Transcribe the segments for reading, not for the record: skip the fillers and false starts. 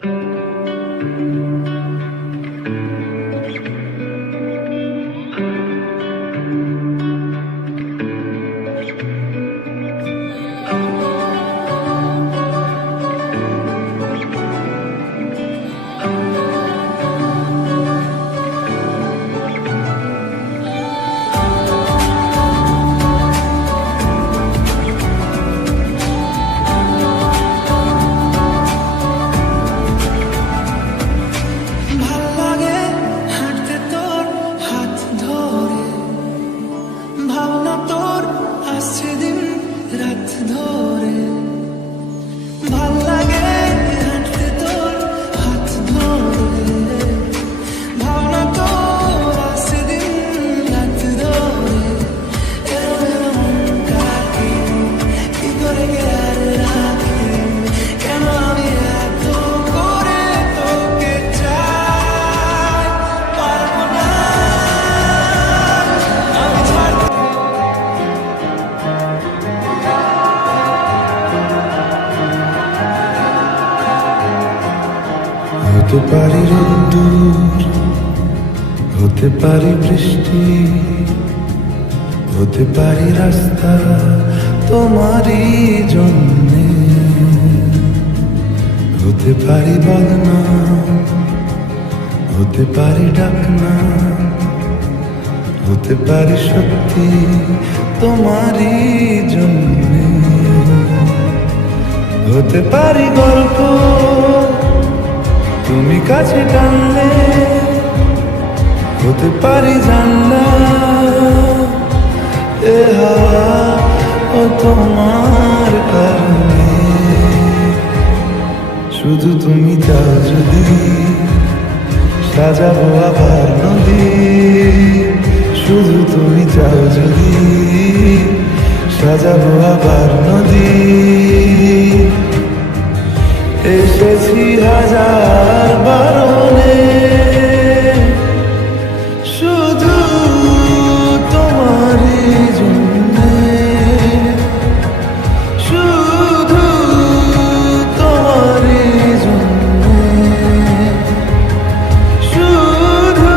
হতে পারি রোদ্দুর, হতে পারি বৃষ্টি, হতে পারি রাস্তা তোমারই জন্যে, হতে পারি বদনা, হতে পারি ডাকনা, হতে পারি সত্যি তোমারই জন্যে, হতে পারি গল্প তুমি কাছে টানলে, হতে পারি জানলা এ হাওয়া ও তোমার কারণে। শুধু তুমি চাও যদি সাজাবো আবার নদী, শুধু তুমি চাও যদি সাজাবো আবার নদী। এসেছি হাজার বারণে শুধু তোমারই জন্যে, শুধু তোমারই জন্যে, শুধু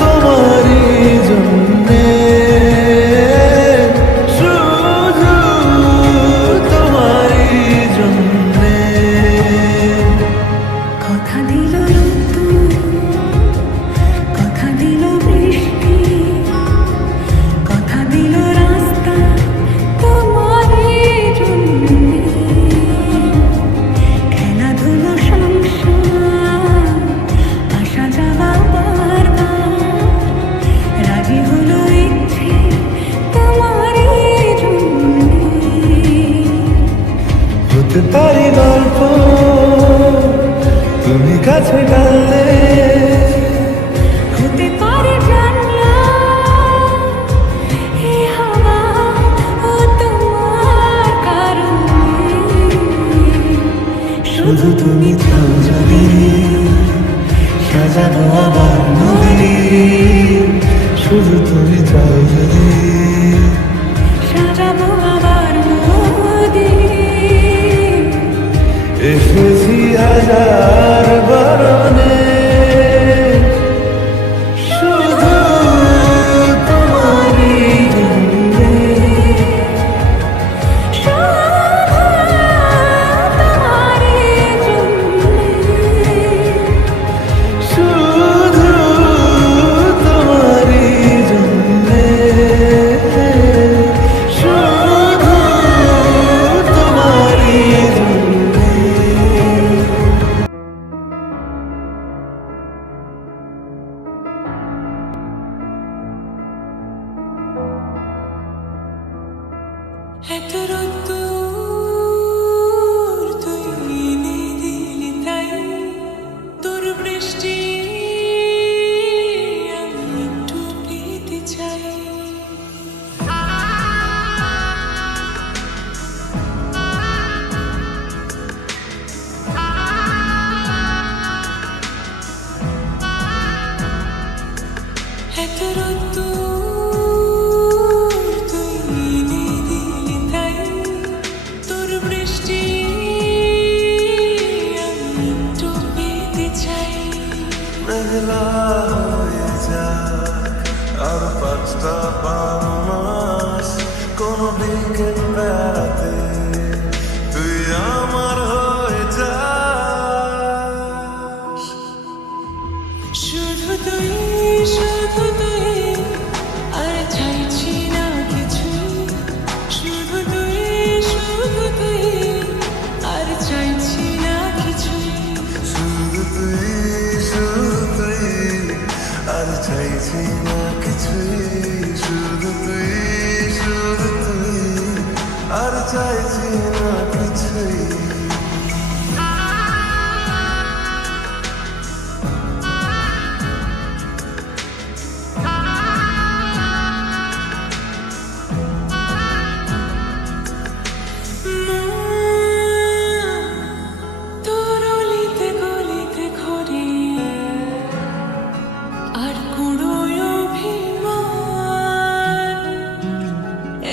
তোমারই জন্যে, শুধু তোমারই জন্যে। কথা দিল রোদ্দুর, কথা দিল বৃষ্টি, কথা দিল রাস্তা তোমারই জন্যে, খেলাধুলো সংসার আসা যাওয়া বারবার, রাজি হলো ইচ্ছে তোমারই জন্যে। হতে পারি গল্প তুমি কাছে টানলে, হতে পারে জানলা এই হাওয়া ও তোমার কারণে। শুধু তুমি চাও যদি সাজাবো আবার নদী, শুধু তুমি চাও যদি সাজাবো আবার নদী। এসেছি হাজার বারণে শুধু তোমারই জন্যে, শুধু তোমারই জন্যে, শুধু তোমারই জন্যে, শুধু তোমারই জন্যে। বেলা হয়ে যাক আর 5টা মাস কোন বিকেল বেড়াতে তুই আমার হয়ে যাস শুধু তুই আর চাইছি না কিছু শুধু তুই আর চাইছি না কিছু শুধু তুই আর চাইছি না কিছুই শুধু তুই আর চাইছি না কিছুই তোর অলিতে গলিতে ঘুরে আর কুড়োয় অভিমান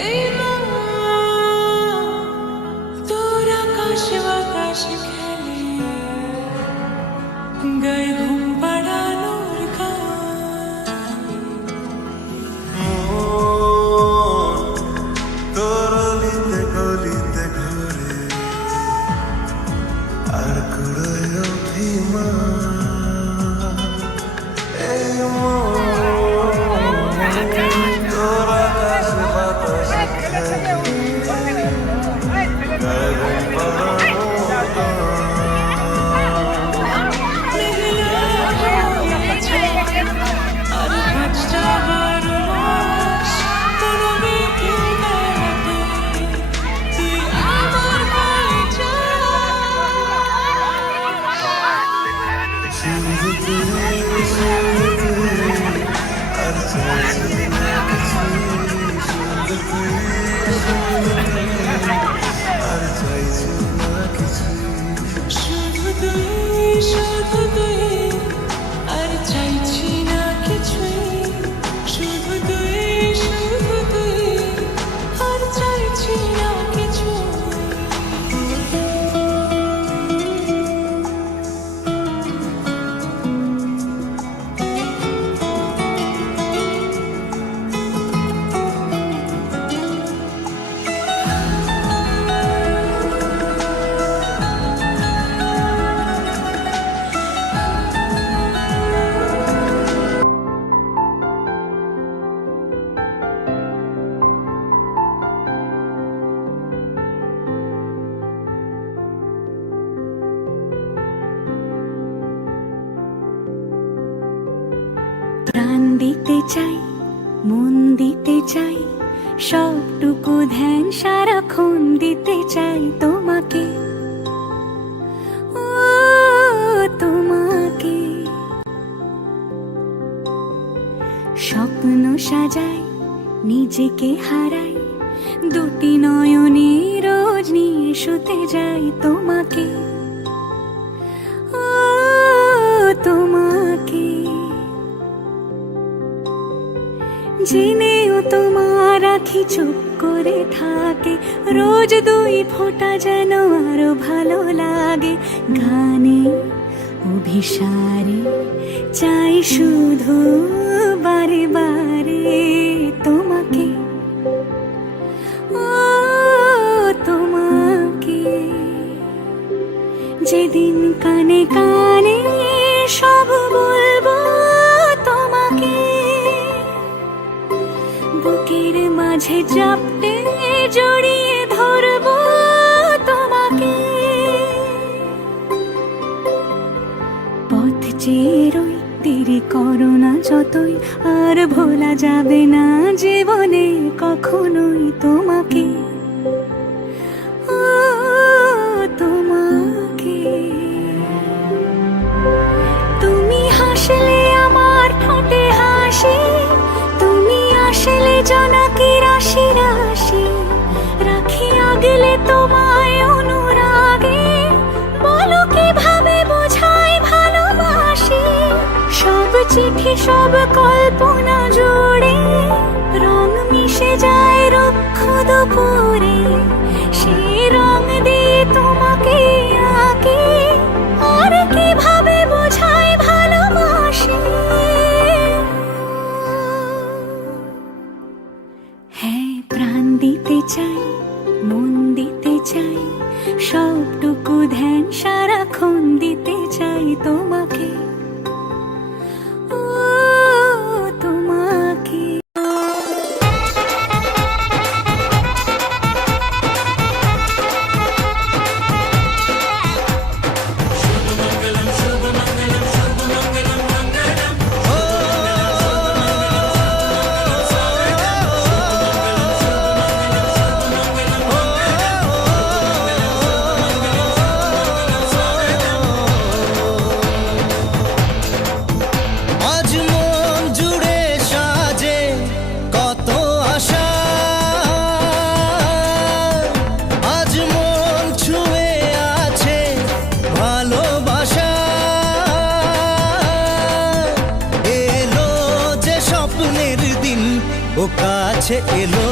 এই মন তোর আকাশে বাতাসে খেলে গায়ে ঘুম পাড়ানোর গান তোর অলিতে গলিতে ঘুরে আর কুড়োয় অভিমান এই মন তোর আকাশে বাতাসে খেলে গায়ে ঘুম পাড়ানো আর 5টা মাস কোনো বিকেল বেড়াতে তুই আমার হয়ে যাস শুধু তুই আর চাইছি না কিছুই শুধু তুই আর চাইছি না কিছুই শুধু তুই আর চাইছি না কিছুই শুধু তুই আর চাইছি না কিছু প্রাণ দিতে চাই মন দিতে চাই সবটুকু ধ্যান সারাক্ষণ দিতে চাই তোমাকে ও তোমাকে স্বপ্ন সাজাই নিজেকে হারাই দুটি নয়নে রোজ নিয়ে শুতে যাই তোমাকে ও তোমাকে জেনেও তোমার আখি চুপ করে থাকে রোজ 2 ফোঁটা যেন আরো ভালো লাগে গানে অভিসারে চাই শুধু বারে বারে তোমাকে ও তোমাকে যেদিন কানে কানে সব বলবো তোমাকে বুকের মাঝে চাপতে জড়িয়ে ধরবো তোমাকে পথ চেয়ে রই দেরি করো না যতই আর ভোলা যাবে না জীবনে কখনোই তোমাকে ও তোমাকে তুমি হাসলে আমার ঠোঁটে হাসি তুমি আসলে জনকি রাশি রাশি রাখি আগলে তোমায় অনুরাগে বলো কিভাবে বোঝাই ভালোবাসি সব চিঠি সব কল্পনা জুড়ে রং মিশে যায় রুক্ষ দুপুরে সেই রং দিয়ে তোমাকে আঁকি আর কিভাবে বোঝাই ভালোবাসি সারাক্ষণ দিতে চাই তোমাকে, ও তোমাকে। আজ মন জুড়ে সাজে কত আশা, আজ মন ছুঁয়ে আছে ভালোবাসা। এলো যে স্বপ্নের দিন, ও কাছে এলো